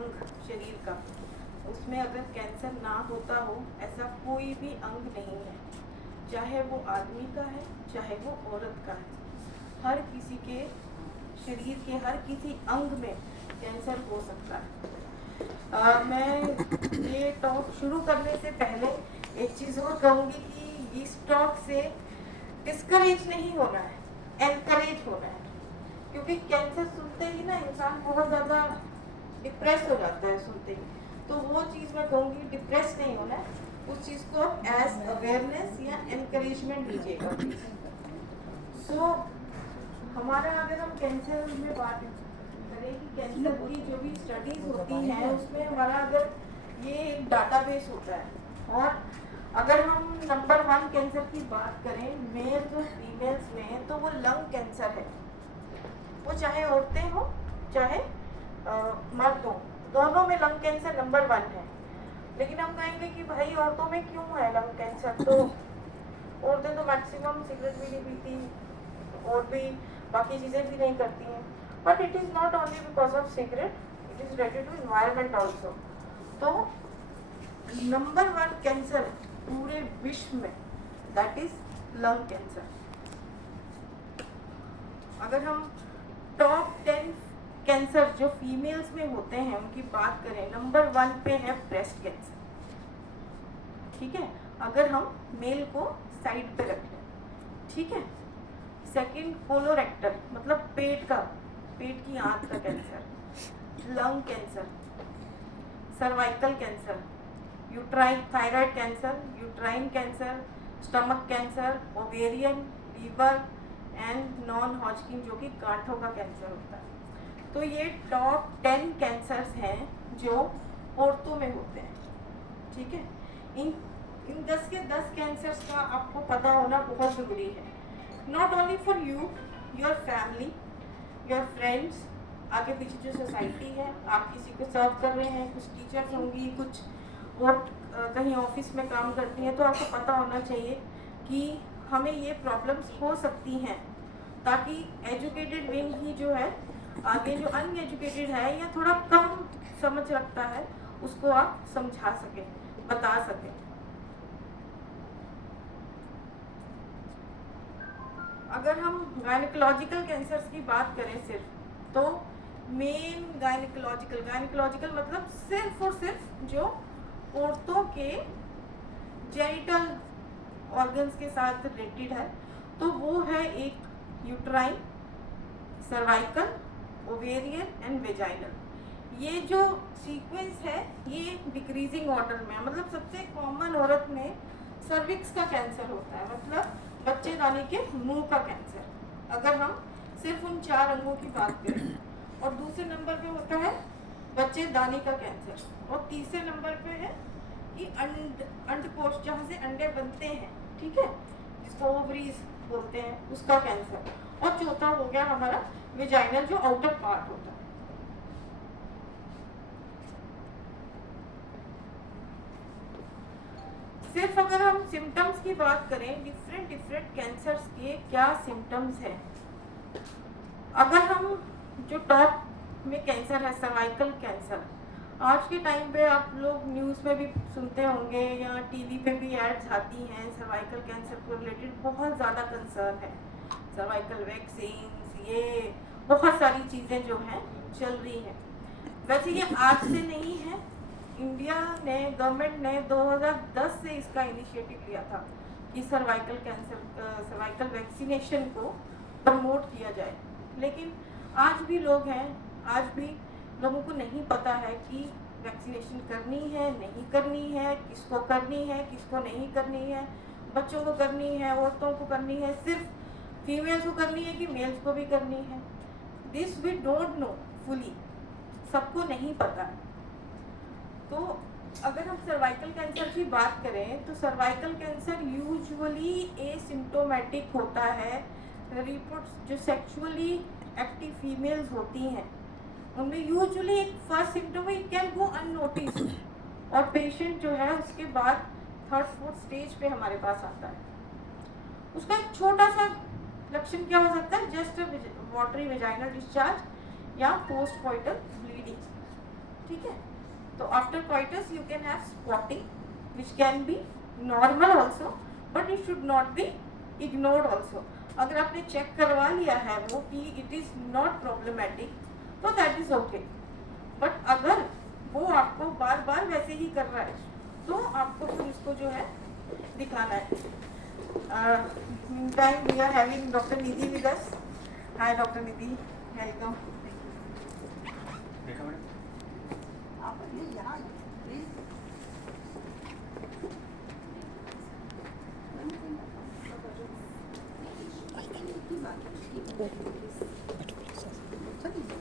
अंग शरीर का, उसमें अगर कैंसर ना होता हो, ऐसा कोई भी अंग नहीं है, चाहे वो आदमी का है चाहे वो औरत का है, हर किसी के शरीर के हर किसी अंग में कैंसर हो सकता है। मैं ये टॉक शुरू करने से पहले एक चीज़ और कहूँगी कि इस टॉक से डिस्करेज नहीं होना है, एनकरेज होना है, क्योंकि कैंसर सुनते ही ना इंसान बहुत ज़्यादा डिप्रेस हो जाता है सुनते ही। तो वो चीज़ मैं कहूँगी, डिप्रेस नहीं होना है, उस चीज़ को एज अवेयरनेस या एनकरेजमेंट लीजिएगा प्लीज। सो हमारा अगर हम कैंसर में बात करें कि कैंसर की जो भी स्टडीज होती हैं उसमें हमारा अगर ये एक डाटाबेस होता है, और अगर हम नंबर 1 कैंसर की बात करें मेल्स और फीमेल्स में, तो वो लंग कैंसर है। वो चाहे औरतें हो चाहे मर्द हो, दोनों में लंग कैंसर नंबर 1 है। लेकिन हम कहेंगे कि भाई औरतों में क्यों है लंग कैंसर, तो औरतें तो मैक्सिमम सिगरेट भी नहीं पीती और भी बाकी चीज़ें भी नहीं करती हैं, but it is not only because of cigarette, it is related to environment also. तो नंबर 1 कैंसर पूरे विश्व में, दैट इज लंग कैंसर। अगर हम टॉप 10 कैंसर जो फीमेल्स में होते हैं उनकी बात करें, नंबर 1 पे है ब्रेस्ट कैंसर, ठीक है, अगर हम मेल को साइड पे रख लें, ठीक है। सेकंड कोलोरेक्टल, मतलब पेट की आंत का cancer, lung cancer, cervical cancer, uterine thyroid cancer, uterine cancer, stomach cancer, ovarian, liver and non Hodgkin जो कि गांठों का कैंसर होता है। तो ये टॉप 10 कैंसर्स हैं जो औरतों में होते हैं, ठीक है। इन 10 के 10 कैंसर्स का आपको पता होना बहुत ज़रूरी है, not only for you, your family, your friends, आगे पीछे जो सोसाइटी है, आप किसी को सर्व कर रहे हैं, कुछ टीचर्स होंगी, कुछ और कहीं ऑफिस में काम करती हैं, तो आपको पता होना चाहिए कि हमें ये प्रॉब्लम्स हो सकती हैं, ताकि एजुकेटेड विंग ही जो है आगे जो अनएजुकेटेड है या थोड़ा कम समझ रखता है उसको आप समझा सकें, बता सकें। अगर हम गायनिकोलॉजिकल कैंसर्स की बात करें सिर्फ, तो मेन गायनिकोलॉजिकल मतलब सिर्फ और सिर्फ जो औरतों के जेनिटल ऑर्गन्स के साथ रिलेटेड है, तो वो है एक uterine, cervical, ovarian and vaginal. ये जो सीक्वेंस है ये डिक्रीजिंग ऑर्डर में है, मतलब सबसे कॉमन औरत में सर्विक्स का कैंसर होता है, मतलब बच्चेदानी के मुंह का कैंसर, अगर हम सिर्फ उन 4 अंगों की बात करें। और दूसरे नंबर पे होता है बच्चेदानी का कैंसर, और तीसरे नंबर पे है कि अंडकोश जहाँ से अंडे बनते हैं, ठीक है, जिसको ओवरीज बोलते हैं, उसका कैंसर। और चौथा हो गया हमारा वेजाइनल, जो आउटर पार्ट होता है। सिर्फ अगर हम सिम्टम्स की बात करें, डिफरेंट कैंसर्स के क्या सिम्टम्स हैं। अगर हम जो टॉप में कैंसर है सर्वाइकल कैंसर, आज के टाइम पे आप लोग न्यूज़ में भी सुनते होंगे या टीवी पे भी एड्स आती हैं, सर्वाइकल कैंसर को रिलेटेड बहुत ज़्यादा कंसर्न है, सर्वाइकल वैक्सीन, ये बहुत सारी चीज़ें जो हैं चल रही हैं। वैसे ये आज से नहीं है, इंडिया ने, गवर्नमेंट ने 2010 से इसका इनिशिएटिव लिया था कि सर्वाइकल कैंसर, सर्वाइकल वैक्सीनेशन को प्रमोट किया जाए। लेकिन आज भी लोग हैं, आज भी लोगों को नहीं पता है कि वैक्सीनेशन करनी है नहीं करनी है, किसको करनी है किसको नहीं करनी है, बच्चों को करनी है, औरतों को करनी है, सिर्फ फीमेल्स को करनी है कि मेल्स को भी करनी है। This we don't know fully, सबको नहीं पता है। तो अगर हम सर्वाइकल कैंसर की बात करें तो सर्वाइकल कैंसर यूजुअली एसिम्प्टोमेटिक होता है। रिपोर्ट्स जो सेक्सुअली एक्टिव फीमेल्स होती हैं उनमें यूजुअली एक first symptom it can go unnoticed, और पेशेंट जो है उसके बाद 3rd-4th स्टेज पे हमारे पास आता है। उसका एक छोटा सा लक्षण क्या हो सकता है, जस्ट वाटरी वेजाइनल डिस्चार्ज या पोस्ट कॉइटल ब्लीडिंग, ठीक है। तो after coitus you can have spotting which can be normal also but it should not be ignored also. अगर आपने चेक करवा लिया है वो कि it is not problematic तो that is okay. बट अगर वो आपको बार बार वैसे ही कर रहा है तो आपको फिर उसको जो है दिखाना है. Meantime we are having Dr. Nidhi with us. Hi Dr. Nidhi, welcome. देखा मैडम आप आइए यहाँ प्लीज. चलिए